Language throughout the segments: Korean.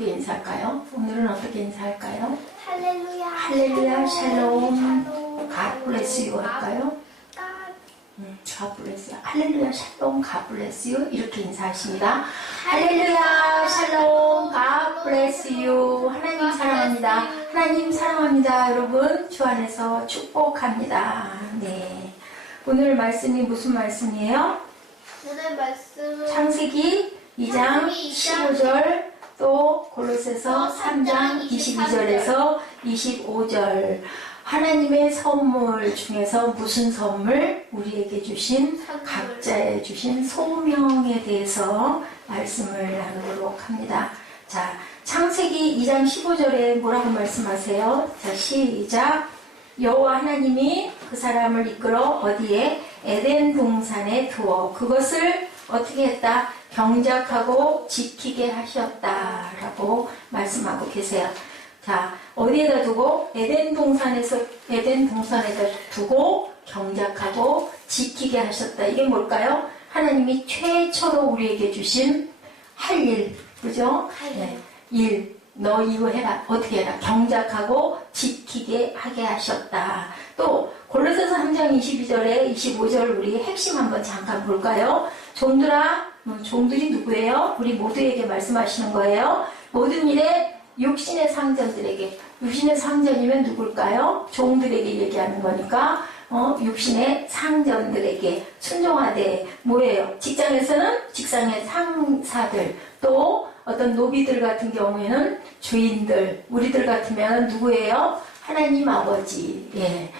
어떻게 인사할까요? 오늘은 어떻게 인사할까요? 할렐루야. 할렐루야, 샬롬, 샬롬. God bless you 할까요? God bless you. 할렐루야, 샬롬, God bless you. 이렇게 인사하십니다. 할렐루야, 샬롬, God bless you. 하나님 사랑합니다. 하나님 사랑합니다. 여러분, 주 안에서 축복합니다. 네. 오늘 말씀이 무슨 말씀이에요? 오늘 말씀은 창세기 2장 15절, 또 골로새서 3장 22절에서 25절. 하나님의 선물 중에서 무슨 선물? 우리에게 주신, 각자에 주신 소명에 대해서 말씀을 나누도록 합니다. 자, 창세기 2장 15절에 뭐라고 말씀하세요? 자, 시작. 여호와 하나님이 그 사람을 이끌어 어디에? 에덴 동산에 두어 그것을 어떻게 했다? 경작하고 지키게 하셨다라고 말씀하고 계세요. 자, 어디에다 두고? 에덴 동산에다 두고 경작하고 지키게 하셨다. 이게 뭘까요? 하나님이 최초로 우리에게 주신 할 일, 그죠? 네, 일, 너 이거 해라. 어떻게 해라? 경작하고 지키게 하게 하셨다. 또 골로새서 3장 22절에 25절 우리 핵심 한번 잠깐 볼까요? 종들아, 종들이 누구예요? 우리 모두에게 말씀하시는 거예요. 모든 일에 육신의 상전들에게, 육신의 상전이면 누굴까요? 종들에게 얘기하는 거니까 육신의 상전들에게 순종하되 뭐예요? 직장에서는 직장의 상사들, 또 어떤 노비들 같은 경우에는 주인들, 우리들 같으면 누구예요? 하나님 아버지, 예,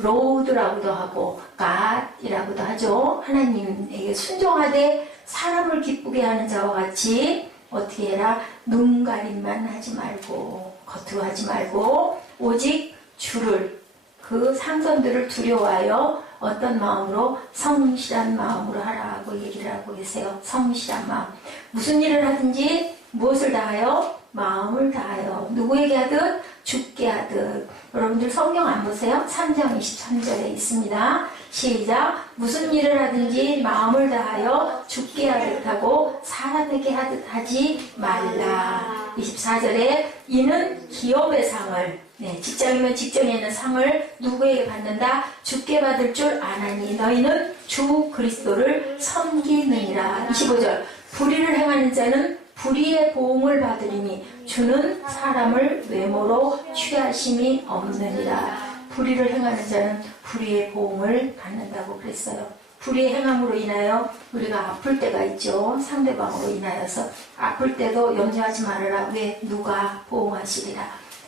로드라고도 하고 갓이라고도 하죠. 하나님에게 순종하되 사람을 기쁘게 하는 자와 같이 어떻게 해라? 눈 가림만 하지 말고, 겉으로 하지 말고, 오직 주를, 그 상선들을 두려워하여 어떤 마음으로? 성실한 마음으로 하라고 얘기를 하고 계세요. 성실한 마음. 무슨 일을 하든지 무엇을 다하여? 마음을 다하여. 누구에게 하듯? 주께 하듯. 여러분들 성경 안 보세요? 3장 23절에 있습니다. 시작. 무슨 일을 하든지 마음을 다하여 주께 하듯 하고 사람에게 하듯 하지 말라. 24절에 이는 기업의 상을, 네, 직장이면 직장에 있는 상을 누구에게 받는다? 주께 받을 줄 아나니 너희는 주 그리스도를 섬기느니라. 25절. 불의를 행하는 자는 불의의 보응을 받으리니 주는 사람을 외모로 취하심이 없느니라. 불의를 행하는 자는 불의의 보응을 받는다고 그랬어요. 불의의 행함으로 인하여 우리가 아플 때가 있죠. 상대방으로 인하여서 아플 때도 염려하지 말아라. 왜? 누가 보응하시리라.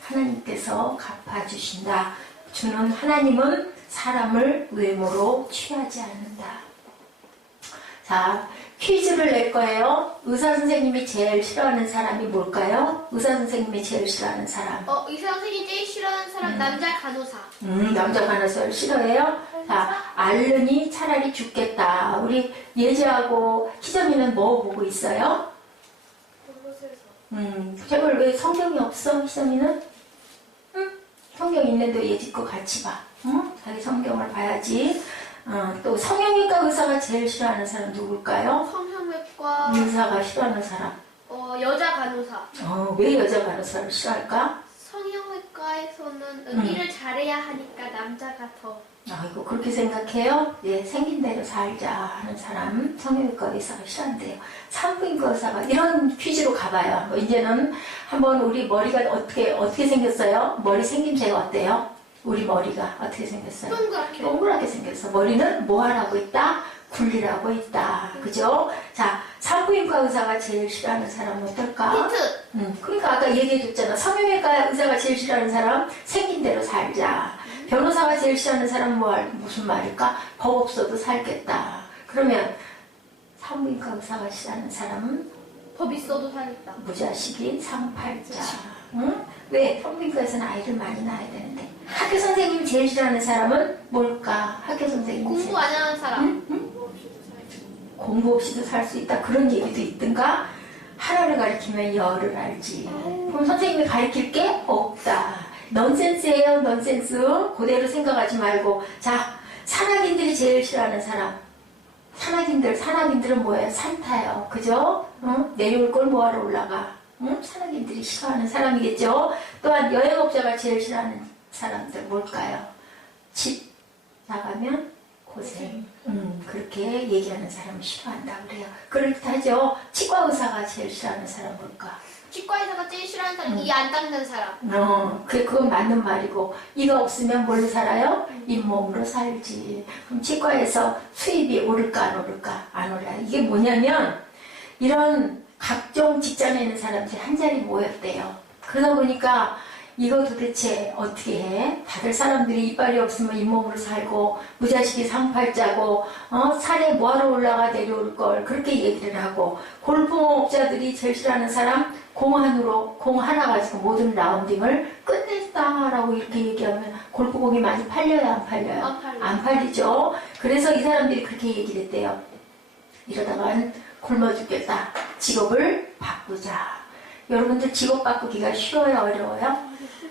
하나님께서 갚아주신다. 주는 하나님은 사람을 외모로 취하지 않는다. 자, 퀴즈를 낼 거예요. 의사 선생님이 제일 싫어하는 사람이 뭘까요? 의사 선생님이 제일 싫어하는 사람. 의사 선생님이 제일 싫어하는 사람 남자 간호사. 남자 간호사를 싫어해요? 자, 앓으니 차라리 죽겠다. 우리 예지하고 희점이는 뭐 보고 있어요? 제발 왜 성경이 없어, 희점이는? 응? 성경 있는데 예지 거 같이 봐. 응? 자기 성경을 봐야지. 또 성형외과 의사가 제일 싫어하는 사람 누굴까요? 성형외과 의사가 싫어하는 사람. 여자 간호사. 왜 여자 간호사를 싫어할까? 성형외과에서는 일을 잘해야 하니까 남자가 더. 이거 그렇게 생각해요? 예, 생긴 대로 살자 하는 사람 성형외과 의사가 싫어한대요. 산부인과 의사가 이런 퀴즈로 가봐요. 이제는 한번 우리 머리가 어떻게 생겼어요? 머리 생김새가 어때요? 우리 머리가 어떻게 생겼어요? 동그랗게 생겼어. 머리는 뭐 하라고 있다? 굴리라고 있다. 그죠? 자, 산부인과 의사가 제일 싫어하는 사람은 어떨까? 힌트! 그러니까 아까 얘기해줬잖아. 성형외과 의사가 제일 싫어하는 사람, 생긴 대로 살자. 변호사가 제일 싫어하는 사람은 무슨 말일까? 법 없어도 살겠다. 그러면 산부인과 의사가 싫어하는 사람은? 법 있어도 살겠다. 무자식인 상팔자. 응? 왜? 산부인과에서는 아이를 많이 낳아야 되는데. 학교 선생님이 제일 싫어하는 사람은 뭘까? 학교 선생님 공부 안 하는 사람. 응? 공부 없이도 살 수 있다. 그런 얘기도 있던가? 하나를 가르치면 열을 알지. 그럼 선생님이 가르칠 게 없다. 넌센스예요, 넌센스. 그대로 생각하지 말고. 자, 산악인들이 제일 싫어하는 사람. 산악인들은 뭐예요? 산 타요. 그죠? 내려올 걸 뭐하러 올라가? 산악인들이 싫어하는 사람이겠죠. 또한 여행업자가 제일 싫어하는 사람들 뭘까요? 집 나가면 고생. 그렇게 얘기하는 사람을 싫어한다 그래요. 그렇다죠. 치과 의사가 제일 싫어하는 사람 뭘까? 치과 의사가 제일 싫어하는 사람, 이 안 닦는 사람. 그건 맞는 말이고, 이가 없으면 뭘로 살아요? 잇몸으로 살지. 그럼 치과에서 수입이 오를까 안 오를까? 안 올라. 이게 뭐냐면 이런 각종 직장에 있는 사람들이 한 자리 모였대요. 그러다 보니까 이거 도대체 어떻게 해? 다들 사람들이 이빨이 없으면 잇몸으로 살고 무자식이 상팔자고 살에 뭐하러 올라가 내려올 걸 그렇게 얘기를 하고, 골프업자들이 제일 싫어하는 사람 공 하나 가지고 모든 라운딩을 끝냈다라고 이렇게 얘기하면 골프공이 많이 팔려요, 안 팔려요? 안 팔려요. 안 팔리죠. 그래서 이 사람들이 그렇게 얘기를 했대요. 이러다간 굶어 죽겠다. 직업을 바꾸자. 여러분들 직업 바꾸기가 쉬워요, 어려워요?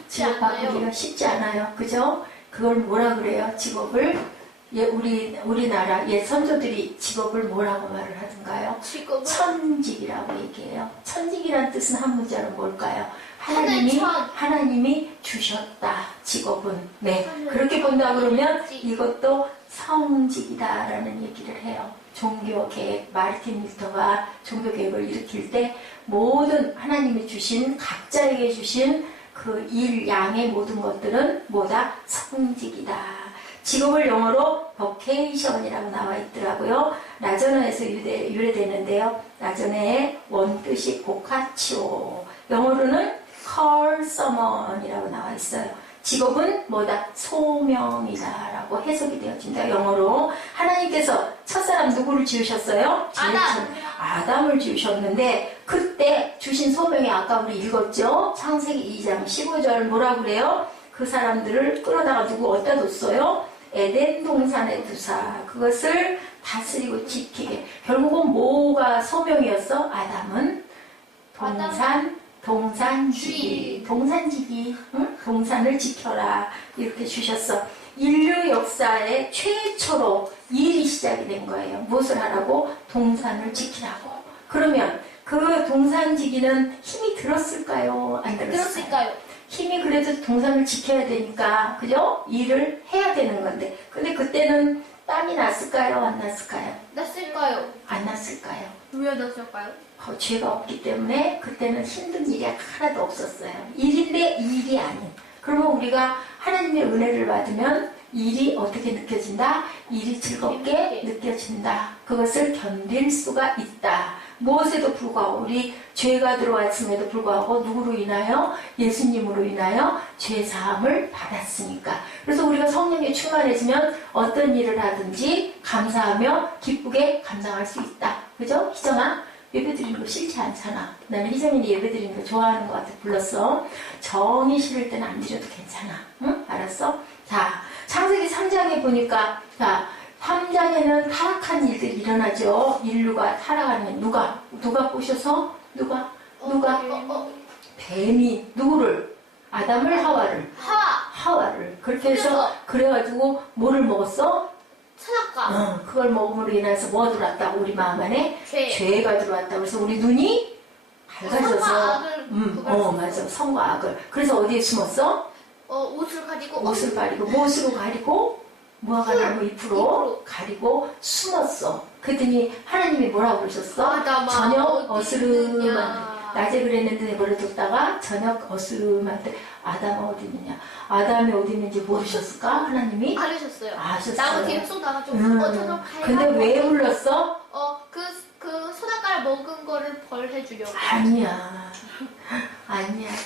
직업 바꾸기가 쉽지 않아요. 그죠? 그걸 뭐라 그래요? 직업을 우리나라 옛 선조들이 직업을 뭐라고 말을 하던가요? 직업을 천직이라고 얘기해요. 천직이란 뜻은 한 문자로 뭘까요? 하늘천. 하나님이 주셨다. 직업은. 네. 하늘. 그렇게 본다 그러면 천직. 이것도 성직이다라는 얘기를 해요. 종교개혁, 마르틴 루터가 종교개혁을 일으킬 때 모든 하나님이 주신, 각자에게 주신 그 양의 모든 것들은 뭐다? 성직이다. 직업을 영어로 vocation이라고 나와 있더라고요. 라전어에서 유래되는데요. 라전어의 원뜻이 보카치오. 영어로는 call summon이라고 나와 있어요. 직업은 뭐다? 소명이다라고 해석이 되어진다. 영어로. 하나님께서 첫사람 누구를 지으셨어요? 아담을 지으셨는데 그때 주신 소명이 아까 우리 읽었죠? 창세기 2장 15절 뭐라 그래요? 그 사람들을 끌어다가 누구 어디다 뒀어요? 에덴 동산에 두사. 그것을 다스리고 지키게. 결국은 뭐가 소명이었어? 아담은 동산지기. 동산을 지켜라. 이렇게 주셨어. 인류 역사의 최초로 일이 시작이 된 거예요. 무엇을 하라고? 동산을 지키라고. 그러면 그 동산지기는 힘이 들었을까요? 안 들었을까요? 힘이 그래도 동산을 지켜야 되니까, 그죠? 일을 해야 되는 건데. 근데 그때는 땀이 났을까요? 안 났을까요? 났을까요? 안 났을까요? 왜 났을까요? 죄가 없기 때문에 그때는 힘든 일이 하나도 없었어요. 일인데 일이 아닌. 그러면 우리가 하나님의 은혜를 받으면 일이 어떻게 느껴진다? 일이 즐겁게 느껴진다. 그것을 견딜 수가 있다. 무엇에도 불구하고 우리 죄가 들어왔음에도 불구하고 누구로 인하여? 예수님으로 인하여 죄사함을 받았으니까. 그래서 우리가 성령에 충만해지면 어떤 일을 하든지 감사하며 기쁘게 감당할 수 있다. 그죠? 희정아? 예배 드리는 거 싫지 않잖아. 나는 희정이는 예배 드리는 거 좋아하는 것 같아. 불렀어. 정이 싫을 때는 안 드려도 괜찮아. 응? 알았어? 자, 창세기 3장에 보니까, 자, 3장에는 타락한 일들이 일어나죠. 인류가 타락하는 누가 꼬셔서? 누가? 뱀이 누구를? 아담을 하와를. 하와를. 그렇게 해서 그래가지고 뭐를 먹었어? 선악과. 그걸 먹음으로 인해서 뭐가 들어왔다고? 우리 마음 안에 죄가 들어왔다고. 그래서 우리 눈이 밝아져서 선과 악을 맞아. 선과 악을. 그래서 어디에 숨었어? 옷을 가리고 옷을 가리고 무엇으로 가리고 무화과 나무 잎으로 가리고 숨었어. 그랬더니 하나님이 뭐라고 그러셨어? 아담아, 저녁 어디 어스름한 있느냐. 낮에 그랬는데 내버려뒀다가 저녁 어스름할 때 아담아 어디 있느냐. 아담이 어디 있는지 모르셨을까? 하나님이? 알으셨어요. 아셨어요. 나무 뒤에 쏙 나가지고 저녁 근데 왜 불렀어? 그 소나까를 먹은 거를 벌해주려고. 아니야.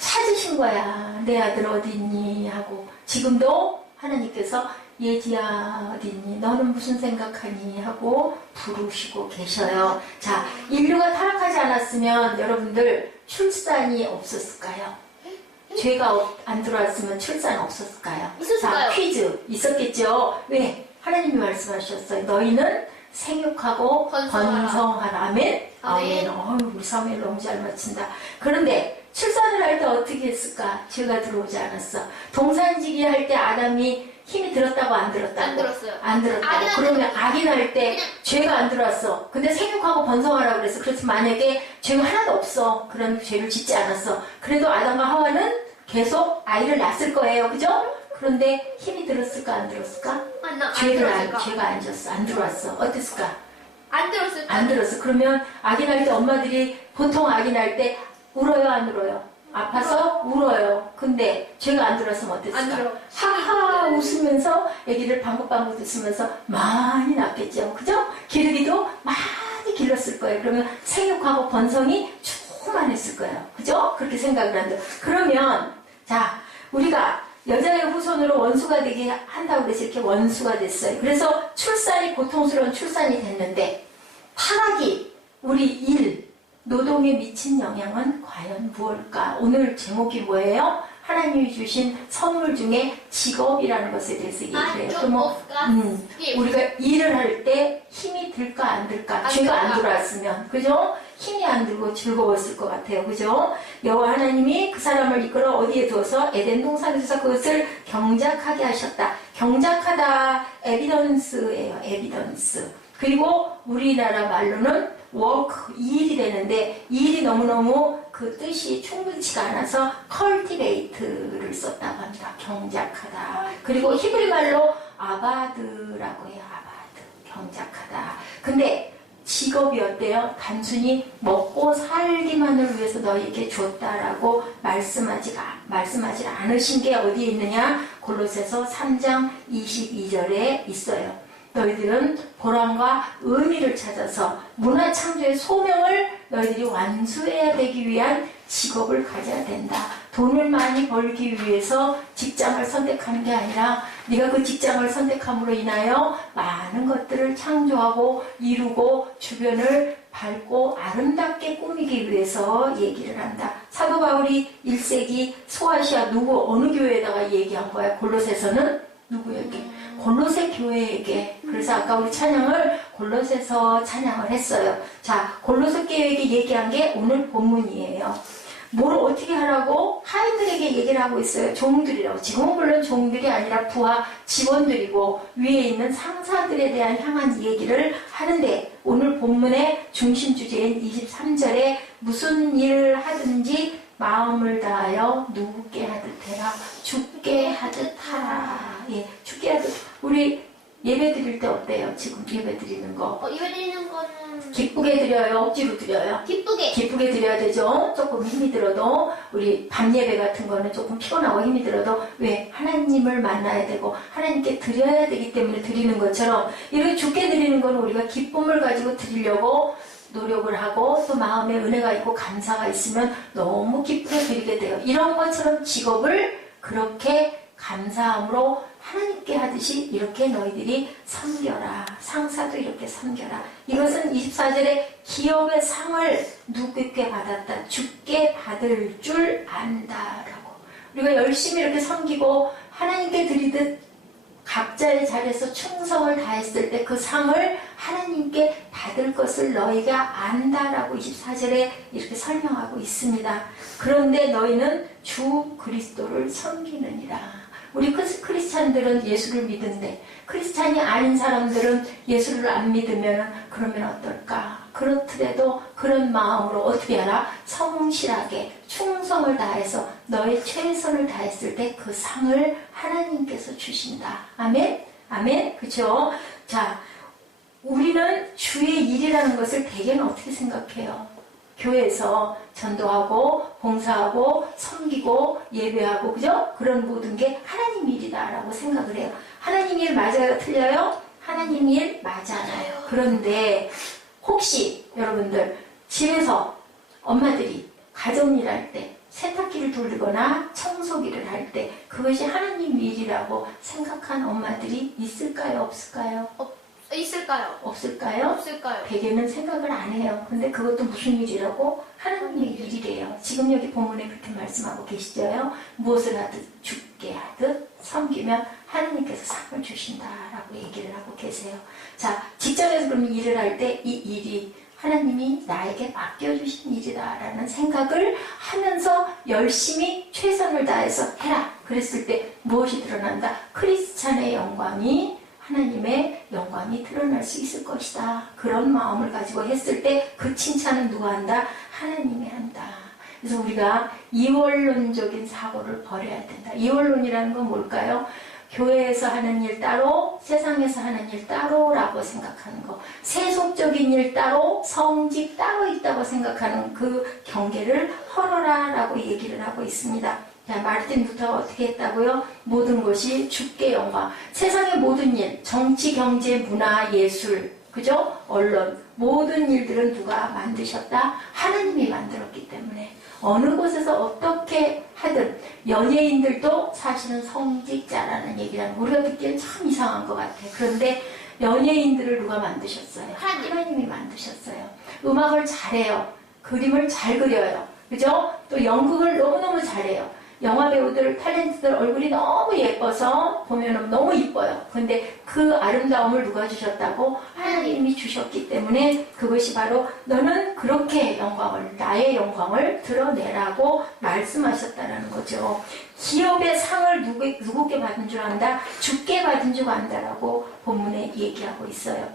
찾으신 거야. 내 아들 어디 있니? 하고. 지금도 하나님께서 예지야 어디 있니? 너는 무슨 생각하니? 하고 부르시고 계셔요. 자, 인류가 타락하지 않았으면 여러분들 출산이 없었을까요? 죄가 안 들어왔으면 출산 없었을까요? 있었을까요? 자, 퀴즈. 있었겠죠? 왜? 하나님이 말씀하셨어요. 너희는 생육하고 번성하라. 아멘? 아멘. 우리 사무엘 너무 잘 맞춘다. 그런데 출산을 할 때 어떻게 했을까? 죄가 들어오지 않았어. 동산지기 할 때 아담이 힘이 들었다고 안 들었다고? 안 들었어요. 안 들었다고. 그러면 악인할 때 죄가 안 들어왔어. 근데 생육하고 번성하라고 그랬어. 그래서 만약에 죄가 하나도 없어. 그런 죄를 짓지 않았어. 그래도 아담과 하와는 계속 아이를 낳았을 거예요. 그죠? 그런데 힘이 들었을까 안 들었을까? 죄가 안 졌어. 안 들어왔어. 어땠을까? 안 들었을까? 안 들었어. 그러면 아기 날 때 엄마들이 보통 아기 날 때 울어요, 안 울어요? 아파서 울어요. 근데 죄가 안 들었으면 어땠을까? 안 들어. 하하 웃으면서 아기를 방긋방긋 웃으면서 많이 낳겠죠. 그죠? 기르기도 많이 길렀을 거예요. 그러면 생육하고 번성이 충만했을 거예요. 그죠? 그렇게 생각을 한다. 그러면 자 우리가 여자의 후손으로 원수가 되게 한다고 그래서 이렇게 원수가 됐어요. 그래서 출산이 고통스러운 출산이 됐는데 타락이 우리 일 노동에 미친 영향은 과연 무엇일까? 오늘 제목이 뭐예요? 하나님이 주신 선물 중에 직업이라는 것에 대해서 얘기해요. 그러면 우리가 일을 할 때 힘이 들까 안 들까? 죄가 안 들어왔으면 그죠? 힘이 안 들고 즐거웠을 것 같아요. 그죠? 여호와 하나님이 그 사람을 이끌어 어디에 두어서 에덴 동산에 두어서 그것을 경작하게 하셨다. 경작하다 에비던스예요. 에비던스. 그리고 우리나라 말로는 워크, 일이 되는데 이 일이 너무너무 그 뜻이 충분치가 않아서 cultivate를 썼다고 합니다. 경작하다. 그리고 히브리 말로 아바드라고 해요. 아바드. 경작하다. 근데 직업이 어때요? 단순히 먹고 살기만을 위해서 너에게 줬다라고 말씀하지 않으신 게 어디에 있느냐? 골로새서 3장 22절에 있어요. 너희들은 보람과 의미를 찾아서 문화창조의 소명을 너희들이 완수해야 되기 위한 직업을 가져야 된다. 돈을 많이 벌기 위해서 직장을 선택하는 게 아니라 네가 그 직장을 선택함으로 인하여 많은 것들을 창조하고 이루고 주변을 밝고 아름답게 꾸미기 위해서 얘기를 한다. 사도 바울이 1세기 소아시아 어느 교회에다가 얘기한 거야? 골로새서는 누구에게? 골로새 교회에게. 그래서 아까 우리 찬양을 골로새서 찬양을 했어요. 자, 골로새 교회에게 얘기한 게 오늘 본문이에요. 뭘 어떻게 하라고? 하인들에게 얘기를 하고 있어요. 종들이라고. 지금은 물론 종들이 아니라 부하 직원들이고 위에 있는 상사들에 대한 향한 얘기를 하는데 오늘 본문의 중심 주제인 23절에 무슨 일을 하든지 마음을 다하여 누구께 하듯 해라. 죽게 하듯 하라. 예, 죽게 하듯. 우리 예배 드릴 때 어때요? 지금 예배 드리는 거. 예배 드리는 거는 기쁘게 드려요? 억지로 드려요? 기쁘게 드려야 되죠. 조금 힘이 들어도 우리 밤 예배 같은 거는 조금 피곤하고 힘이 들어도 왜? 하나님을 만나야 되고 하나님께 드려야 되기 때문에 드리는 것처럼 이렇게 죽게 드리는 거는 우리가 기쁨을 가지고 드리려고 노력을 하고 또 마음에 은혜가 있고 감사가 있으면 너무 기쁘게 드리게 돼요. 이런 것처럼 직업을 그렇게 감사함으로 하나님께 하듯이 이렇게 너희들이 섬겨라. 상사도 이렇게 섬겨라. 이것은 24절에 기업의 상을 누구께 받았다. 주께 받을 줄 안다라고. 우리가 열심히 이렇게 섬기고 하나님께 드리듯 각자의 자리에서 충성을 다했을 때 그 상을 하나님께 받을 것을 너희가 안다라고 24절에 이렇게 설명하고 있습니다. 그런데 너희는 주 그리스도를 섬기느니라. 우리 크리스찬들은 예수를 믿는데 크리스찬이 아닌 사람들은 예수를 안 믿으면 그러면 어떨까? 그렇더라도 그런 마음으로 어떻게 하라? 성실하게 충성을 다해서 너의 최선을 다했을 때 그 상을 하나님께서 주신다. 아멘? 아멘? 그쵸? 자, 우리는 주의 일이라는 것을 대개는 어떻게 생각해요? 교회에서 전도하고 봉사하고 섬기고 예배하고 그죠? 그런 모든 게 하나님 일이다라고 생각을 해요. 하나님 일 맞아요? 틀려요? 하나님 일 맞아요. 그런데 혹시 여러분들 집에서 엄마들이 가정일 할 때 세탁기를 돌리거나 청소기를 할 때 그것이 하나님 일이라고 생각한 엄마들이 있을까요? 없을까요? 있을까요? 없을까요? 대개는 생각을 안 해요. 근데 그것도 무슨 일이라고? 하나님의 일이래요. 지금 여기 본문에 그렇게 말씀하고 계시죠. 무엇을 하듯 죽게 하듯 섬기면 하나님께서 상을 주신다라고 얘기를 하고 계세요. 자, 직장에서 그러면 일을 할 때 이 일이 하나님이 나에게 맡겨주신 일이다라는 생각을 하면서 열심히 최선을 다해서 해라. 그랬을 때 무엇이 드러난다? 크리스찬의 영광이 하나님의 영광이 드러날 수 있을 것이다. 그런 마음을 가지고 했을 때 그 칭찬은 누가 한다? 하나님이 한다. 그래서 우리가 이원론적인 사고를 버려야 된다. 이원론이라는 건 뭘까요? 교회에서 하는 일 따로, 세상에서 하는 일 따로라고 생각하는 거. 세속적인 일 따로, 성직 따로 있다고 생각하는 그 경계를 헐어라라고 얘기를 하고 있습니다. 자, 마르틴부터 어떻게 했다고요? 모든 것이 주께 영광. 세상의 모든 일, 정치, 경제, 문화, 예술, 그죠? 언론, 모든 일들은 누가 만드셨다? 하나님이 만들었기 때문에. 어느 곳에서 어떻게 하든 연예인들도 사실은 성직자라는 얘기라는 거 우리가 듣기엔 참 이상한 것 같아요. 그런데 연예인들을 누가 만드셨어요? 하나님이 만드셨어요. 음악을 잘해요. 그림을 잘 그려요. 그죠? 또 연극을 너무너무 잘해요. 영화 배우들, 탤런트들 얼굴이 너무 예뻐서 보면 너무 이뻐요. 근데 그 아름다움을 누가 주셨다고? 하나님이 주셨기 때문에 그것이 바로 너는 그렇게 영광을, 나의 영광을 드러내라고 말씀하셨다는 거죠. 기업의 상을 누구께 받은 줄 안다? 주께 받은 줄 안다라고 본문에 얘기하고 있어요.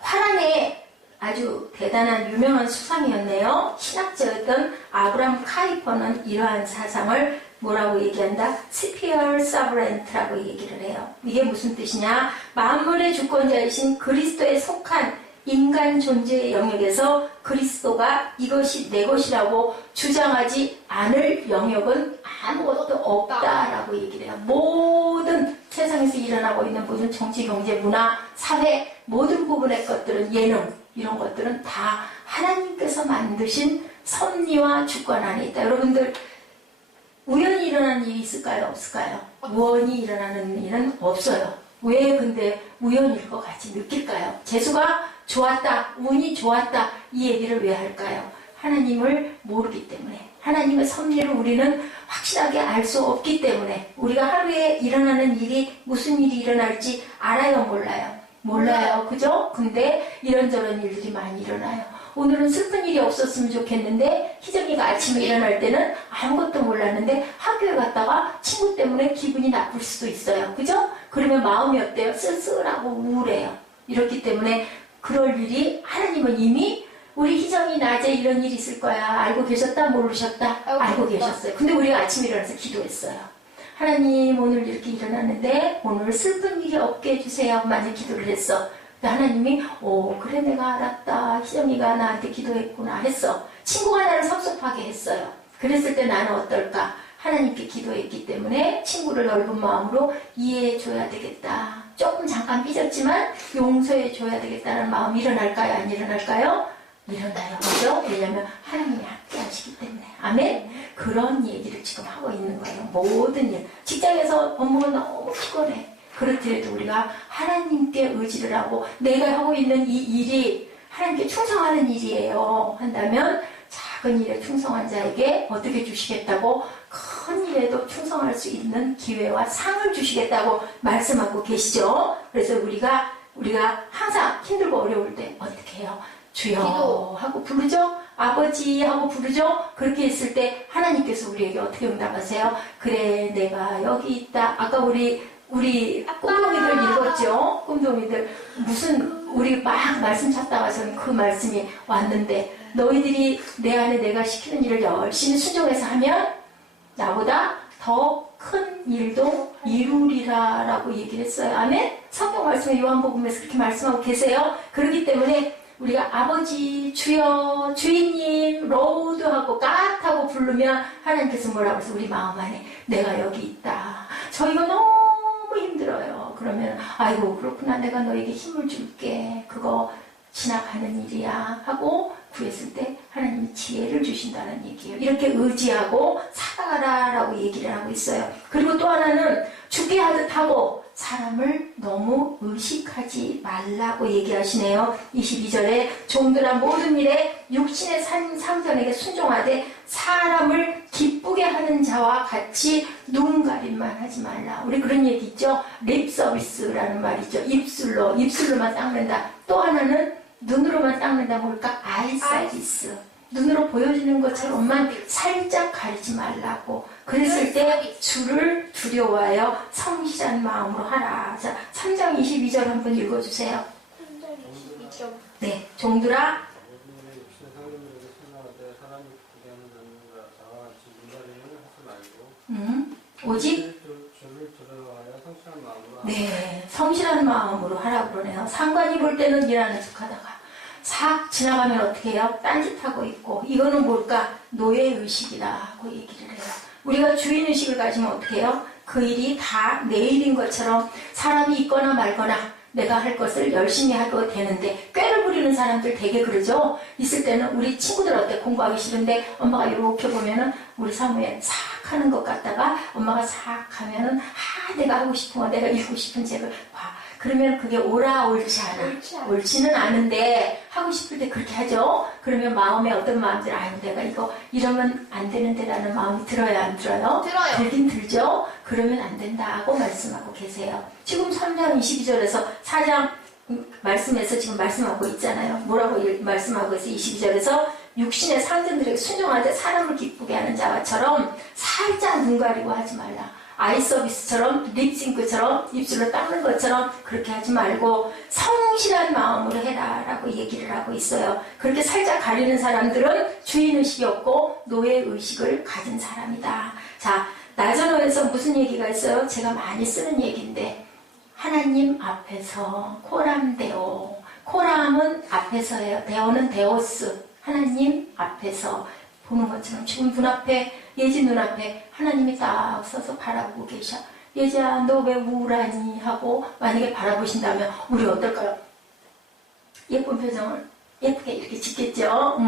화란의 아주 대단한 유명한 수상이었네요. 신학자였던 아브람 카이퍼는 이러한 사상을 뭐라고 얘기한다? 스피어 서브렌트라고 얘기를 해요. 이게 무슨 뜻이냐? 만물의 주권자이신 그리스도에 속한 인간 존재의 영역에서 그리스도가 이것이 내 것이라고 주장하지 않을 영역은 아무것도 없다라고 얘기를 해요. 모든 세상에서 일어나고 있는 모든 정치, 경제, 문화, 사회 모든 부분의 것들은 예능 이런 것들은 다 하나님께서 만드신 섭리와 주권 안에 있다. 여러분들 우연히 일어나는 일이 있을까요? 없을까요? 우연히 일어나는 일은 없어요. 왜 근데 우연일 것 같이 느낄까요? 재수가 좋았다, 운이 좋았다 이 얘기를 왜 할까요? 하나님을 모르기 때문에 하나님의 섭리를 우리는 확실하게 알 수 없기 때문에 우리가 하루에 일어나는 일이 무슨 일이 일어날지 알아요? 몰라요? 몰라요. 그죠? 근데 이런저런 일들이 많이 일어나요. 오늘은 슬픈 일이 없었으면 좋겠는데 희정이가 아침에 일어날 때는 아무것도 몰랐는데 학교에 갔다가 친구 때문에 기분이 나쁠 수도 있어요. 그죠? 그러면 마음이 어때요? 쓸쓸하고 우울해요. 이렇기 때문에 그럴 일이 하나님은 이미 우리 희정이 낮에 이런 일이 있을 거야. 알고 계셨다? 모르셨다? 알고 계셨어요. 근데 우리가 아침에 일어나서 기도했어요. 하나님 오늘 이렇게 일어났는데 오늘 슬픈 일이 없게 해주세요. 많이 기도를 했어. 근데 하나님이 그래 내가 알았다. 희정이가 나한테 기도했구나 했어. 친구가 나를 섭섭하게 했어요. 그랬을 때 나는 어떨까? 하나님께 기도했기 때문에 친구를 넓은 마음으로 이해해줘야 되겠다. 조금 잠깐 삐졌지만 용서해줘야 되겠다는 마음이 일어날까요? 안 일어날까요? 일어나요. 그죠? 왜냐하면 하나님이 함께 하시기 때문에. 아멘? 그런 얘기를 지금 하고 있는 거예요. 모든 일. 직장에서 업무가 너무 피곤해. 그렇더라도 우리가 하나님께 의지를 하고 내가 하고 있는 이 일이 하나님께 충성하는 일이에요. 한다면 작은 일에 충성한 자에게 어떻게 주시겠다고? 큰 일에도 충성할 수 있는 기회와 상을 주시겠다고 말씀하고 계시죠. 그래서 우리가 항상 힘들고 어려울 때 어떻게 해요? 주여 하고 부르죠? 아버지 하고 부르죠? 그렇게 했을 때 하나님께서 우리에게 어떻게 응답하세요? 그래 내가 여기 있다. 아까 우리 꿈동이들 읽었죠? 꿈동이들 무슨 우리 막 말씀 찾다 와서는 그 말씀이 왔는데 너희들이 내 안에 내가 시키는 일을 열심히 순종해서 하면 나보다 더 큰 일도 이루리라 라고 얘기를 했어요. 아멘? 성경 말씀에 요한복음에서 그렇게 말씀하고 계세요. 그렇기 때문에 우리가 아버지, 주여, 주인님, 로드하고 갓하고 부르면 하나님께서 뭐라고 해서 우리 마음 안에 내가 여기 있다. 저희가 너무 힘들어요. 그러면 아이고 그렇구나 내가 너에게 힘을 줄게. 그거 지나가는 일이야 하고 구했을 때 하나님이 지혜를 주신다는 얘기예요. 이렇게 의지하고 살아가라라고 얘기를 하고 있어요. 그리고 또 하나는 죽게 하듯 하고 사람을 너무 의식하지 말라고 얘기하시네요. 22절에 종들아 모든 일에 육신의 상전에게 순종하되 사람을 기쁘게 하는 자와 같이 눈가림만 하지 말라. 우리 그런 얘기 있죠. 립 서비스라는 말이죠. 입술로만 닦는다. 또 하나는 눈으로만 닦는다. 뭘까? 아이 서비스. 눈으로 보여주는 것처럼만 살짝 가리지 말라고. 그랬을 때 주를 두려워하여 성실한 마음으로 하라. 자, 3장 22절 한번 읽어주세요. 3장 22절. 네, 종들아 때 사람이 기쁘게 하는 남과 자와 같이 물갈이는 하지 말고 오직 주를 두려워하여 성실한 마음으로 네, 성실한 마음으로 하라고 그러네요. 상관이 볼 때는 일하는 척하다가 싹 지나가면 어떻게 해요? 딴짓하고 있고 이거는 뭘까? 노예의식이라고 얘기를 해요. 우리가 주인의식을 가지면 어떻게 해요? 그 일이 다 내 일인 것처럼 사람이 있거나 말거나 내가 할 것을 열심히 하고 되는데 꾀를 부리는 사람들 되게 그러죠. 있을 때는 우리 친구들 어때? 공부하기 싫은데 엄마가 이렇게 보면은 우리 사무엘 싹 하는 것 같다가 엄마가 싹 하면은 내가 하고 싶은 거 내가 읽고 싶은 책을 봐. 그러면 그게 옳지 않아. 옳지는 않은데 하고 싶을 때 그렇게 하죠. 그러면 마음에 어떤 마음들 아유 내가 이거 이러면 안 되는데 라는 마음이 들어요 안 들어요? 들어요. 들긴 들죠. 그러면 안 된다고 말씀하고 계세요. 지금 3장 22절에서 4장 말씀에서 지금 말씀하고 있잖아요. 뭐라고 말씀하고 있어요? 22절에서 육신의 상전들에게 순종하되 사람을 기쁘게 하는 자와처럼 살짝 눈 가리고 하지 말라. 아이 서비스처럼 립싱크처럼 입술로 닦는 것처럼 그렇게 하지 말고 성실한 마음으로 해라 라고 얘기를 하고 있어요. 그렇게 살짝 가리는 사람들은 주인의식이 없고 노예의식을 가진 사람이다. 자, 나전어에서 무슨 얘기가 있어요? 제가 많이 쓰는 얘기인데 하나님 앞에서 코람데오, 코람은 앞에서예요. 데오는 데오스, 하나님 앞에서 보는 것처럼 지금 눈앞에 예지 눈앞에 하나님이 딱 서서 바라보고 계셔. 예지야 너 왜 우울하니 하고 만약에 바라보신다면 우리 어떨까요? 예쁜 표정을 예쁘게 이렇게 짓겠죠.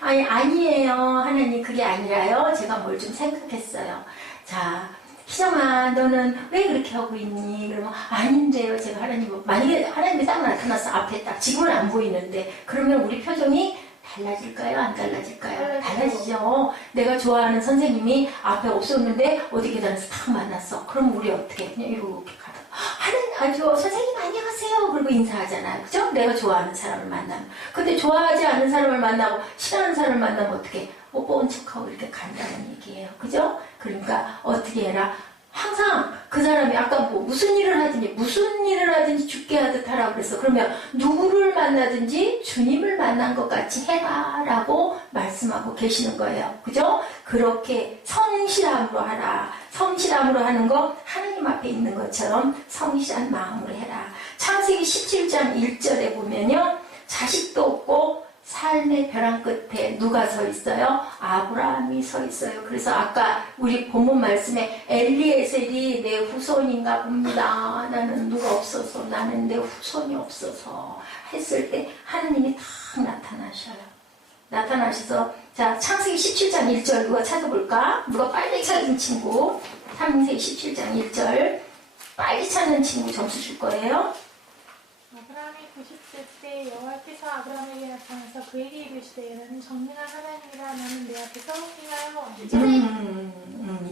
아니에요 하나님 그게 아니라요. 제가 뭘 좀 생각했어요. 자 희정아 너는 왜 그렇게 하고 있니? 그러면 아닌데요. 제가 만약에 하나님이 딱 나타나서 앞에 딱 지금은 안 보이는데 그러면 우리 표정이 달라질까요? 안 달라질까요? 달라지죠. 내가 좋아하는 선생님이 앞에 없었는데 어디 계단에서 딱 만났어. 그럼 우리 어떻게 그냥 이렇게 가다 하나님 선생님 안녕하세요. 그리고 인사하잖아요. 그죠? 내가 좋아하는 사람을 만나면. 근데 좋아하지 않는 사람을 만나고 싫어하는 사람을 만나면 어떻게 뽀뽀한 척하고 이렇게 간다는 얘기예요. 그죠? 그러니까 어떻게 해라. 항상 그 사람이 아까 무슨 일을 하든지 죽게 하듯 하라고 그랬어. 그러면 누구를 만나든지 주님을 만난 것 같이 해라 라고 말씀하고 계시는 거예요. 그죠? 그렇게 성실함으로 하라. 성실함으로 하는 거 하나님 앞에 있는 것처럼 성실한 마음으로 해라. 창세기 17장 1절에 보면요. 자식도 없고 삶의 벼랑 끝에 누가 서 있어요? 아브라함이 서 있어요. 그래서 아까 우리 본문 말씀에 엘리에셀이 내 후손인가 봅니다. 나는 누가 없어서 나는 내 후손이 없어서 했을 때 하나님이 딱 나타나셔서 자 창세기 17장 1절 누가 찾아볼까? 누가 빨리 찾은 친구 창세기 17장 1절 빨리 찾는 친구 점수 줄 거예요. 아브라함이 90세 때 여호와께서 아브라함에게 나타나서 그에게 이르시되 너는 정능한 하나님이라 너는 내 앞에서 행하여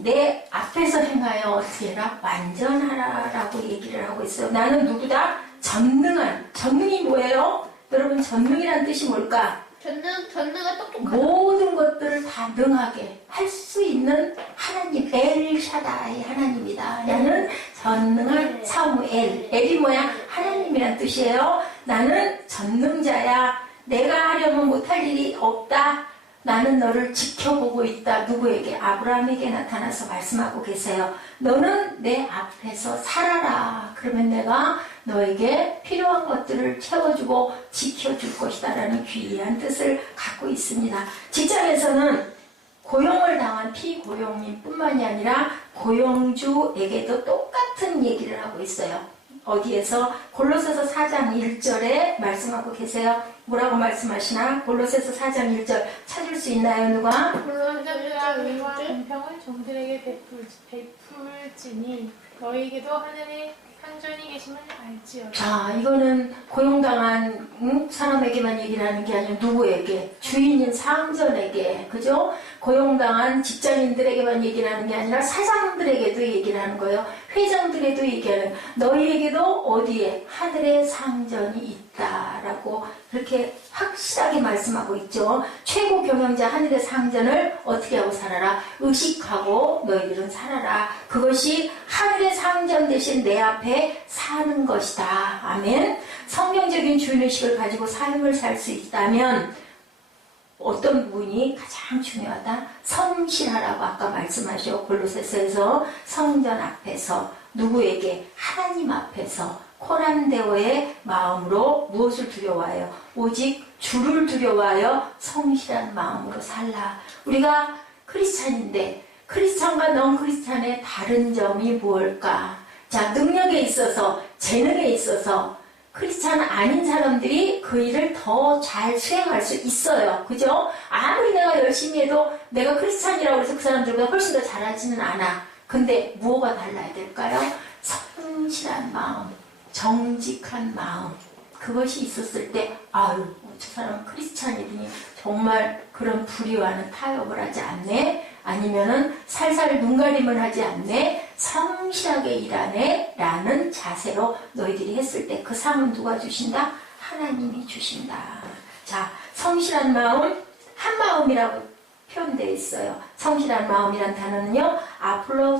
내 앞에서 행하여 어떻게 해라? 완전하라라고 얘기를 하고 있어요. 나는 누구다? 전능한. 전능이 뭐예요? 여러분 전능이란 뜻이 뭘까? 전능가 똑똑하다. 모든 것들을 다 능하게 할 수 있는 하나님 엘샤다이 하나님이다. 나는 전능한 사무엘. 엘이 뭐야? 하나님이란 뜻이에요. 나는 전능자야. 내가 하려면 못할 일이 없다. 나는 너를 지켜보고 있다. 누구에게? 아브라함에게 나타나서 말씀하고 계세요. 너는 내 앞에서 살아라. 그러면 내가 너에게 필요한 것들을 채워주고 지켜줄 것이다 라는 귀한 뜻을 갖고 있습니다. 직장에서는 고용을 당한 피고용인 뿐만이 아니라 고용주에게도 똑같은 얘기를 하고 있어요. 어디에서? 골로새서 4장 1절에 말씀하고 계세요. 뭐라고 말씀하시나? 골로새서 4장 1절 찾을 수 있나요? 누가? 선자들아 의와 공평을 종들에게 베풀지니 너희에게도 하늘에 상전이 계심을 알지어다. 자, 이거는 고용당한 사람에게만 얘기를 하는 게 아니라 누구에게? 주인인 상전에게, 그죠? 고용당한 직장인들에게만 얘기를 하는 게 아니라 사장들에게도 얘기를 하는 거예요. 회장들에도 얘기하는, 너희에게도 어디에? 하늘에 상전이 있다라고 그렇게 확실하게 말씀하고 있죠. 최고 경영자 하늘의 상전을 어떻게 하고 살아라? 의식하고 너희들은 살아라. 그것이 하늘의 상전 대신 내 앞에 사는 것이다. 아멘. 성경적인 주인의식을 가지고 삶을 살 수 있다면 어떤 부분이 가장 중요하다? 성실하라고 아까 말씀하셨고 골로새서에서 성전 앞에서 누구에게? 하나님 앞에서 코란데오의 마음으로 무엇을 두려워하여? 오직 주를 두려워하여 성실한 마음으로 살라. 우리가 크리스찬인데 크리스찬과 넌 크리스찬의 다른 점이 무엇일까? 자, 능력에 있어서, 재능에 있어서 크리스찬 아닌 사람들이 그 일을 더 잘 수행할 수 있어요. 그죠? 아무리 내가 열심히 해도 내가 크리스찬이라고 해서 그 사람들보다 훨씬 더 잘하지는 않아. 근데 뭐가 달라야 될까요? 성실한 마음, 정직한 마음. 그것이 있었을 때 아유, 저 사람은 크리스찬이더니 정말 그런 불의와는 타협을 하지 않네. 아니면은 살살 눈가림을 하지 않네. 성실하게 일하네. 라는 자세로 너희들이 했을 때 그 상은 누가 주신다? 하나님이 주신다. 자, 성실한 마음, 한 마음이라고 표현되어 있어요. 성실한 마음이란 단어는요,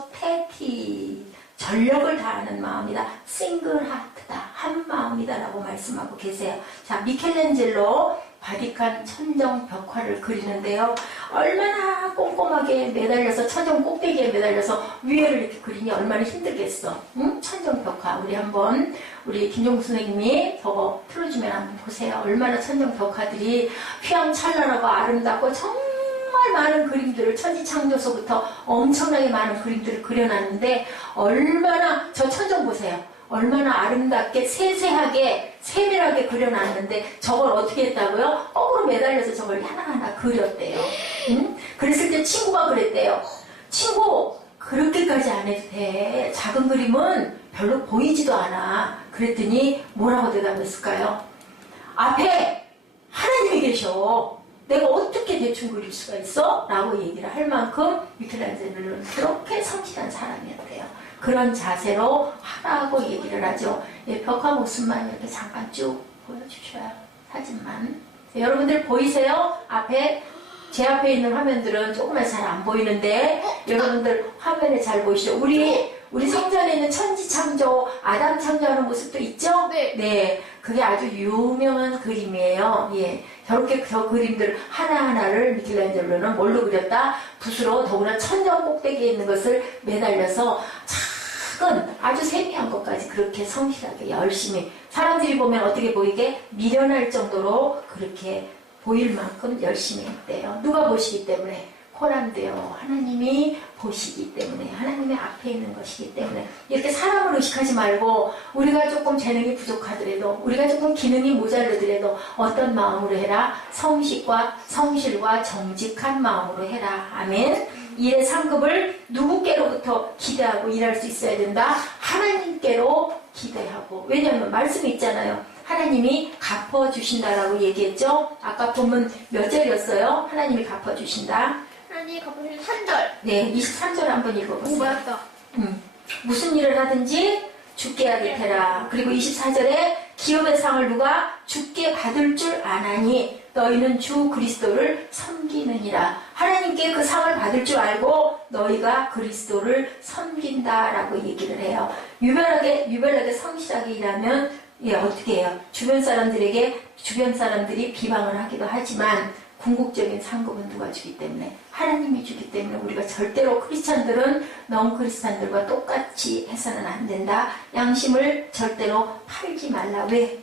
아플로테티, 전력을 다하는 마음이다. 싱글 하트다. 한 마음이다. 라고 말씀하고 계세요. 자, 미켈란젤로 바티칸 천정 벽화를 그리는데요. 얼마나 꼼꼼하게 매달려서 천정 꼭대기에 매달려서 위에를 이렇게 그리니 얼마나 힘들겠어. 응? 천정 벽화. 우리 한번 우리 김종국 선생님이 저거 틀어주면 한번 보세요. 얼마나 천정 벽화들이 휘황찬란하고 아름답고 정말 많은 그림들을 천지창조서부터 엄청나게 많은 그림들을 그려놨는데 얼마나 저 천정 보세요. 얼마나 아름답게 세세하게 세밀하게 그려놨는데 저걸 어떻게 했다고요? 거꾸로 매달려서 저걸 하나하나 그렸대요. 응? 그랬을 때 친구가 그랬대요. 친구 그렇게까지 안 해도 돼. 작은 그림은 별로 보이지도 않아. 그랬더니 뭐라고 대답했을까요? 앞에 하나님이 계셔. 내가 어떻게 대충 그릴 수가 있어? 라고 얘기를 할 만큼 미켈란젤로는 그렇게 성실한 사람이었대요. 그런 자세로 하라고 얘기를 하죠. 예, 벽화 모습만 이렇게 잠깐 쭉 보여주셔요. 사진만. 여러분들 보이세요? 앞에 제 앞에 있는 화면들은 조금만 잘 안 보이는데 여러분들 화면에 잘 보이시죠? 우리 성전에 있는 천지창조 아담 창조하는 모습도 있죠? 네. 네. 그게 아주 유명한 그림이에요. 예. 저렇게 저 그림들 하나하나를 미켈란젤로는 뭘로 그렸다? 붓으로 더구나 천정 꼭대기에 있는 것을 매달려서 작은 아주 세미한 것까지 그렇게 성실하게 열심히 사람들이 보면 어떻게 보이게 미련할 정도로 그렇게 보일 만큼 열심히 했대요. 누가 보시기 때문에? 코란데오. 하나님이 보시기 때문에 하나님의 앞에 있는 것이기 때문에 이렇게 사람을 의식하지 말고 우리가 조금 재능이 부족하더라도 우리가 조금 기능이 모자르더라도 어떤 마음으로 해라? 성실과 정직한 마음으로 해라. 아멘. 일의 상급을 누구께로부터 기대하고 일할 수 있어야 된다? 하나님께로 기대하고. 왜냐하면 말씀이 있잖아요. 하나님이 갚아주신다라고 얘기했죠. 아까 본문 몇 절이었어요? 하나님이 갚아주신다. 하나님이 갚으신 3절. 네, 23절 한번 읽어보세요. 맞다. 무슨 일을 하든지 주께 하게 해라. 그리고 24절에 기업의 상을 누가 주께 받을 줄 아나니 너희는 주 그리스도를 섬기느니라. 하나님께 그 상을 받을 줄 알고 너희가 그리스도를 섬긴다라고 얘기를 해요. 유별나게 성실하게 일하면 예, 어떻게 해요? 주변 사람들이 비방을 하기도 하지만 궁극적인 상급은 누가 주기 때문에? 하나님이 주기 때문에 우리가 절대로 크리스찬들은 넌 크리스찬들과 똑같이 해서는 안 된다. 양심을 절대로 팔지 말라. 왜?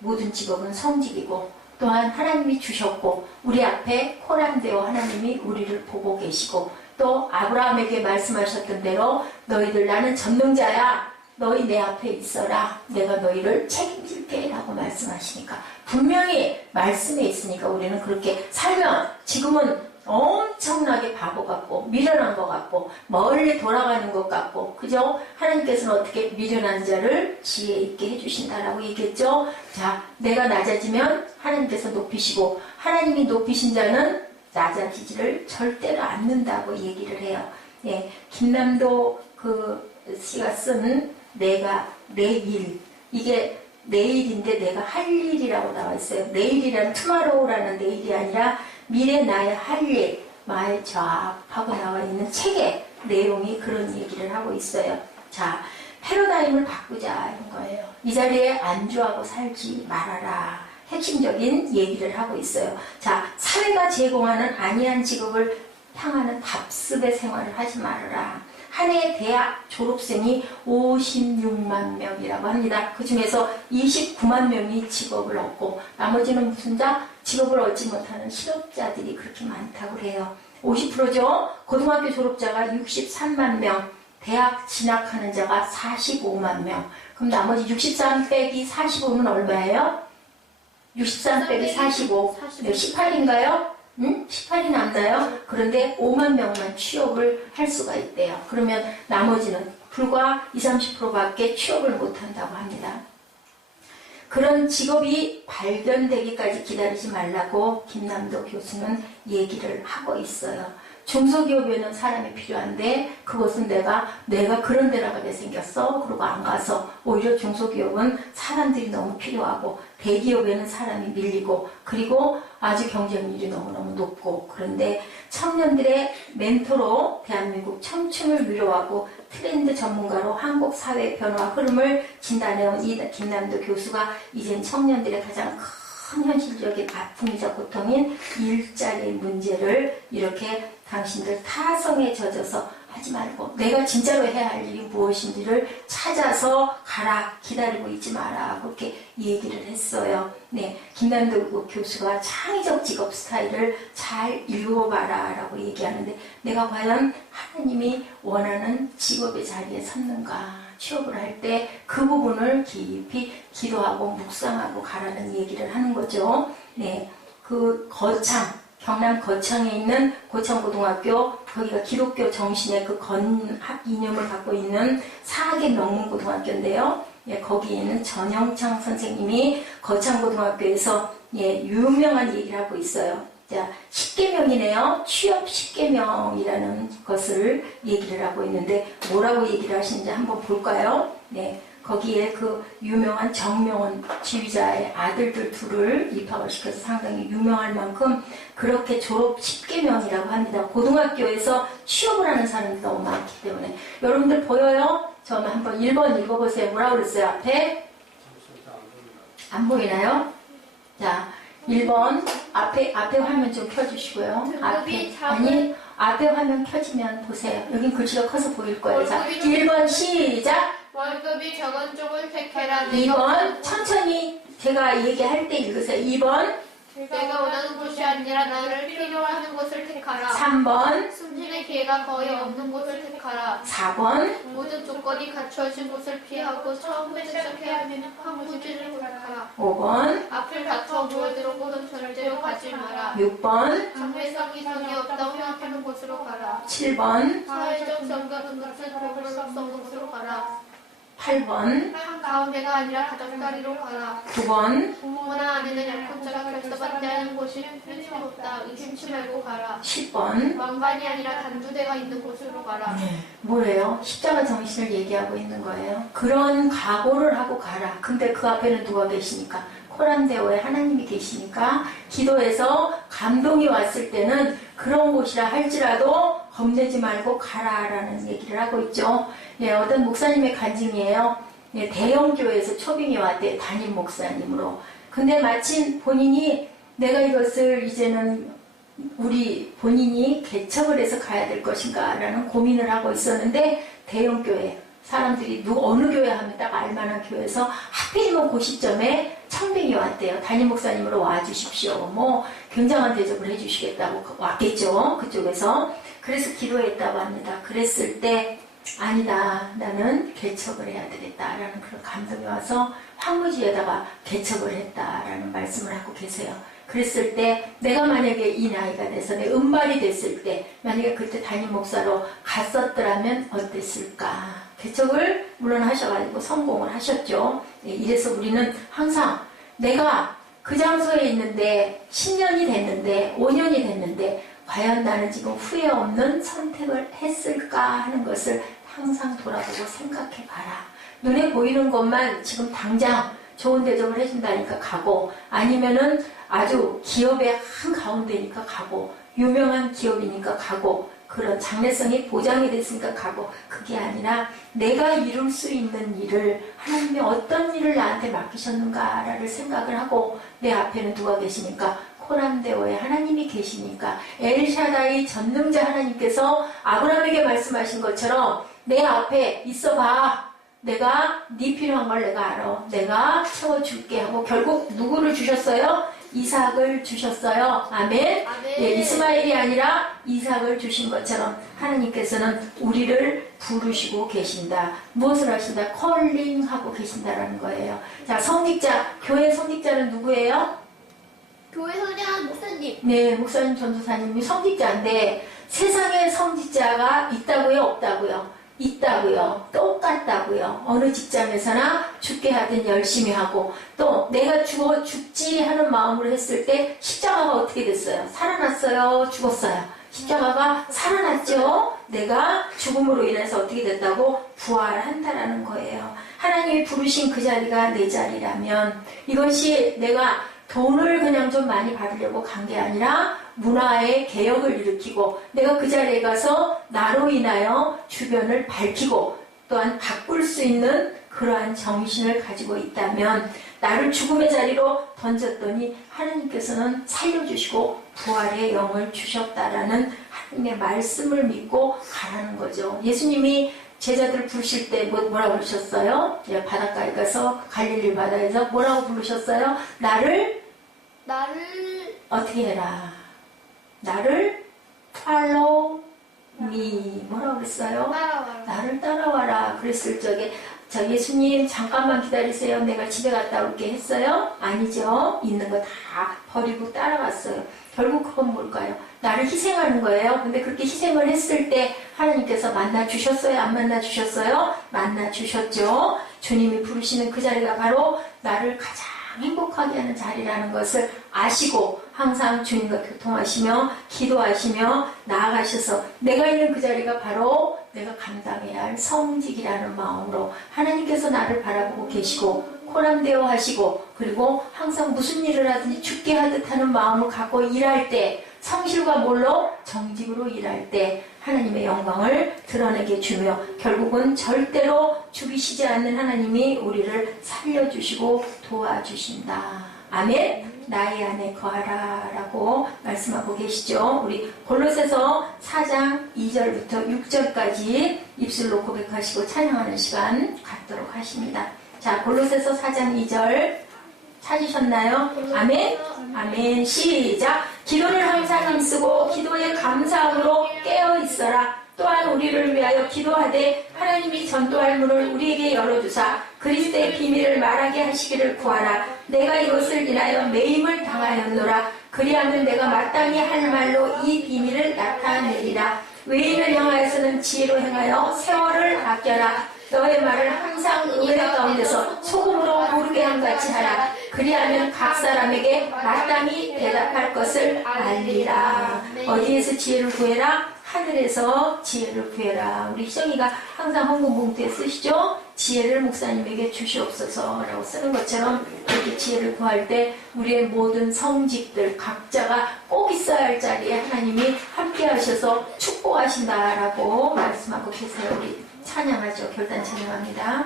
모든 직업은 성직이고 또한 하나님이 주셨고 우리 앞에 코란데오 하나님이 우리를 보고 계시고 또 아브라함에게 말씀하셨던 대로 너희들 나는 전능자야. 너희 내 앞에 있어라. 내가 너희를 책임질게 라고 말씀하시니까 분명히 말씀에 있으니까 우리는 그렇게 살면 지금은 엄청나게 바보 같고 미련한 것 같고 멀리 돌아가는 것 같고 그죠? 하나님께서는 어떻게 미련한 자를 지혜 있게 해주신다라고 얘기했죠. 자, 내가 낮아지면 하나님께서 높이시고 하나님이 높이신 자는 낮아지지를 절대로 않는다고 얘기를 해요. 예, 김남도 그 씨가 쓴 내가 내일 이게 내일인데 내가 할 일이라고 나와 있어요. 내일이란 투마로우라는 내일이 아니라 미래 나의 할 일, 마의 좌하고 나와 있는 책의 내용이 그런 얘기를 하고 있어요. 자, 패러다임을 바꾸자 이런 거예요. 이 자리에 안주하고 살지 말아라. 핵심적인 얘기를 하고 있어요. 자, 사회가 제공하는 안이한 직업을 향하는 답습의 생활을 하지 말아라. 한 해 대학 졸업생이 56만 명이라고 합니다. 그 중에서 29만 명이 직업을 얻고 나머지는 무슨 자? 직업을 얻지 못하는 실업자들이 그렇게 많다고 해요. 50%죠. 고등학교 졸업자가 63만 명, 대학 진학하는 자가 45만 명. 그럼 나머지 63 빼기 45는 얼마예요? 63 빼기 45. 네, 18인가요? 18이 남나요? 그런데 5만 명만 취업을 할 수가 있대요. 그러면 나머지는 불과 20, 30%밖에 취업을 못한다고 합니다. 그런 직업이 발견되기까지 기다리지 말라고 김남도 교수는 얘기를 하고 있어요. 중소기업에는 사람이 필요한데 그것은 내가 그런 데 나가게 생겼어. 그러고 안 가서 오히려 중소기업은 사람들이 너무 필요하고 대기업에는 사람이 밀리고 그리고 아주 경쟁률이 너무너무 높고 그런데 청년들의 멘토로 대한민국 청춘을 위로하고 트렌드 전문가로 한국 사회 변화 흐름을 진단해온 이 김남도 교수가 이젠 청년들의 가장 큰 현실적인 아픔이자 고통인 일자리 문제를 이렇게 당신들 타성에 젖어서 하지 말고 내가 진짜로 해야 할 일이 무엇인지를 찾아서 가라. 기다리고 있지 마라. 그렇게 얘기를 했어요. 네, 김남도 교수가 창의적 직업 스타일을 잘 읽어봐라 라고 얘기하는데 내가 과연 하나님이 원하는 직업의 자리에 섰는가 취업을 할 때 그 부분을 깊이 기도하고 묵상하고 가라는 얘기를 하는 거죠. 네, 그 경남 거창에 있는 고창고등학교, 거기가 기독교 정신의 그 건학 이념을 갖고 있는 사학의 명문고등학교인데요. 예, 거기에 있는 전영창 선생님이 거창고등학교에서 예, 유명한 얘기를 하고 있어요. 자, 10계명이네요. 취업 10계명이라는 것을 얘기를 하고 있는데 뭐라고 얘기를 하시는지 한번 볼까요? 네, 거기에 그 유명한 정명원 지휘자의 아들들 둘을 입학을 시켜서 상당히 유명할 만큼 그렇게 졸업 10계명이라고 합니다. 고등학교에서 취업을 하는 사람들이 너무 많기 때문에 여러분들 보여요? 저는 한번 1번 읽어보세요. 뭐라고 그랬어요? 앞에? 안 보이나요? 자, 1번 앞에 화면 좀 켜주시고요. 앞에 화면 켜지면 보세요. 여긴 글씨가 커서 보일 거예요. 자, 1번 시작. 월급이 적은 쪽을 택해라. 2번 천천히 제가 얘기할 때 읽으세요. 2번 내가 원하는 곳이 아니라 나를 필요로 하는 곳을 택하라. 3번 승진의 기회가 거의 없는 곳을 택하라. 4번 모든 조건이 갖춰진 곳을 피하고 처음부터 시작해야 하는 황무지를 택하라. 5번 앞을 다퉈 모여들은 곳은 절대로 가지 마라. 6번 장래성 이성이 없다고 생각하는 곳으로 가라. 7번 사회적 성과는 것을 배울 수 없는 곳으로 가라. 8번 한 가운데가 아니라 가족다리로 가라. 9번 부모나 아내는 약혼자가 결사받지 않은 곳이 편이 없다. 의심치 말고 가라. 10번 왕관이 아니라 단두대가 있는 곳으로 가라. 뭐래요? 십자가 정신을 얘기하고 있는 거예요. 그런 각오를 하고 가라. 근데 그 앞에는 누가 계시니까? 코란데오에 하나님이 계시니까 기도해서 감동이 왔을 때는 그런 곳이라 할지라도 겁내지 말고 가라라는 얘기를 하고 있죠. 예, 어떤 목사님의 간증이에요. 예, 대형 교회에서 초빙이 왔대. 담임 목사님으로. 근데 마침 본인이 내가 이것을 이제는 우리 본인이 개척을 해서 가야 될 것인가 라는 고민을 하고 있었는데 대형 교회 사람들이 어느 교회 하면 딱 알만한 교회에서 하필이면 그 시점에 청빙이 왔대요. 담임 목사님으로 와주십시오. 뭐 굉장한 대접을 해주시겠다고 왔겠죠. 그쪽에서. 그래서 기도했다고 합니다. 그랬을 때 아니다. 나는 개척을 해야 되겠다라는 그런 감동이 와서 황무지에다가 개척을 했다라는 말씀을 하고 계세요. 그랬을 때 내가 만약에 이 나이가 돼서 내 은발이 됐을 때 만약에 그때 담임 목사로 갔었더라면 어땠을까. 개척을 물론 하셔가지고 성공을 하셨죠. 네, 이래서 우리는 항상 내가 그 장소에 있는데 10년이 됐는데 5년이 됐는데 과연 나는 지금 후회 없는 선택을 했을까 하는 것을 항상 돌아보고 생각해 봐라. 눈에 보이는 것만 지금 당장 좋은 대접을 해준다니까 가고 아니면은 아주 기업의 한가운데니까 가고 유명한 기업이니까 가고 그런 장래성이 보장이 됐으니까 가고, 그게 아니라 내가 이룰 수 있는 일을 하나님이 어떤 일을 나한테 맡기셨는가를 생각을 하고, 내 앞에는 누가 계시니까? 코람데오에 하나님이 계시니까, 엘샤다이 전능자 하나님께서 아브라함에게 말씀하신 것처럼 내 앞에 있어봐. 내가 네 필요한 걸 내가 알아. 내가 채워줄게 하고 결국 누구를 주셨어요? 이삭을 주셨어요. 아멘. 예, 이스마엘이 아니라 이삭을 주신 것처럼 하나님께서는 우리를 부르시고 계신다. 무엇을 하신다? 컬링하고 계신다라는 거예요. 자, 성직자, 교회 성직자는 누구예요? 교회 성장한 목사님. 네, 목사님, 전도사님이 성직자인데 세상에 성직자가 있다고요? 없다고요? 있다고요. 똑같다고요. 어느 직장에서나 죽게 하든 열심히 하고, 또 내가 죽지 하는 마음으로 했을 때 십자가가 어떻게 됐어요? 살아났어요? 죽었어요? 십자가가 살아났죠? 내가 죽음으로 인해서 어떻게 됐다고? 부활한다라는 거예요. 하나님이 부르신 그 자리가 내 자리라면, 이것이 내가 돈을 그냥 좀 많이 받으려고 간 게 아니라 문화의 개혁을 일으키고, 내가 그 자리에 가서 나로 인하여 주변을 밝히고 또한 바꿀 수 있는 그러한 정신을 가지고 있다면, 나를 죽음의 자리로 던졌더니 하나님께서는 살려주시고 부활의 영을 주셨다라는 하나님의 말씀을 믿고 가라는 거죠. 예수님이 제자들 부르실 때 뭐라고 부르셨어요? 예, 바닷가에 가서 갈릴리 바다에서 뭐라고 부르셨어요? 나를 어떻게 해라? 나를 follow me. 뭐라고 그랬어요? 따라와라. 나를 따라와라. 그랬을 적에, 자, 예수님 잠깐만 기다리세요. 내가 집에 갔다 올게 했어요? 아니죠. 있는 거 다 버리고 따라갔어요. 결국 그건 뭘까요? 나를 희생하는 거예요. 근데 그렇게 희생을 했을 때 하나님께서 만나 주셨어요? 안 만나 주셨어요? 만나 주셨죠. 주님이 부르시는 그 자리가 바로 나를 가장 행복하게 하는 자리라는 것을 아시고 항상 주님과 교통하시며 기도하시며 나아가셔서 내가 있는 그 자리가 바로 내가 감당해야 할 성직이라는 마음으로 하나님께서 나를 바라보고 계시고 코람데오 하시고, 그리고 항상 무슨 일을 하든지 죽게 하듯 하는 마음을 갖고 일할 때, 성실과 뭘로? 정직으로 일할 때 하나님의 영광을 드러내게 주며, 결국은 절대로 죽이시지 않는 하나님이 우리를 살려주시고 도와주신다. 아멘. 나의 안에 거하라 라고 말씀하고 계시죠. 우리 골로새서 4장 2절부터 6절까지 입술로 고백하시고 찬양하는 시간 갖도록 하십니다. 자, 골로새서 4장 2절 찾으셨나요? 아멘. 아멘. 시작. 기도를 항상 힘쓰고 기도에 감사함으로 깨어 있어라. 또한 우리를 위하여 기도하되 하나님이 전도할 문을 우리에게 열어주사 그리스도의 비밀을 말하게 하시기를 구하라. 내가 이것을 인하여 매임을 당하였노라. 그리하면 내가 마땅히 할 말로 이 비밀을 나타내리라. 외인을 향하여서는 지혜로 행하여 세월을 아껴라. 너의 말을 항상 은혜 가운데서 소금으로 고르게 함같이 하라. 그리하면 각 사람에게 마땅히 대답할 것을 알리라. 어디에서 지혜를 구해라? 하늘에서 지혜를 구해라. 우리 희정이가 항상 헌금 봉투에 쓰시죠? 지혜를 목사님에게 주시옵소서 라고 쓰는 것처럼 이렇게 지혜를 구할 때 우리의 모든 성직들 각자가 꼭 있어야 할 자리에 하나님이 함께 하셔서 축복하신다라고 말씀하고 계세요. 우리 찬양하죠. 결단 찬양합니다.